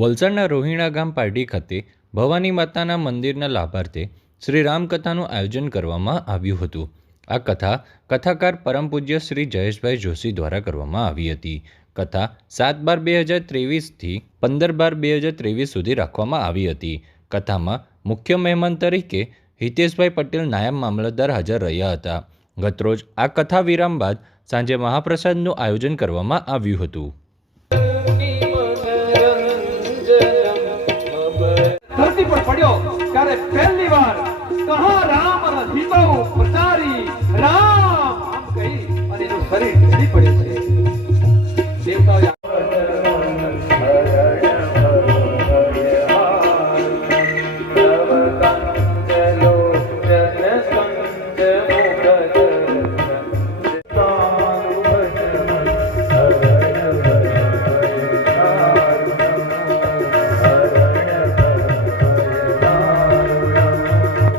વલસાડના રોહિણા ગામ પારડી ખાતે ભવાની માતાના મંદિરના લાભાર્થે શ્રી રામકથાનું આયોજન કરવામાં આવ્યું હતું. આ કથા કથાકાર પરમ પૂજ્ય શ્રી જયેશભાઈ જોશી દ્વારા કરવામાં આવી હતી. કથા 7/12/2023થી 15/12/2023 સુધી રાખવામાં આવી હતી. કથામાં મુખ્ય મહેમાન તરીકે હિતેશભાઈ પટેલ નાયબ મામલતદાર હાજર રહ્યા હતા. ગતરોજ આ કથા વિરામ બાદ સાંજે મહાપ્રસાદનું આયોજન કરવામાં આવ્યું હતું. ધરતી પર પડ્યો ત્યારે પહેલી વાર કહા રામ અને સીતા ઉપર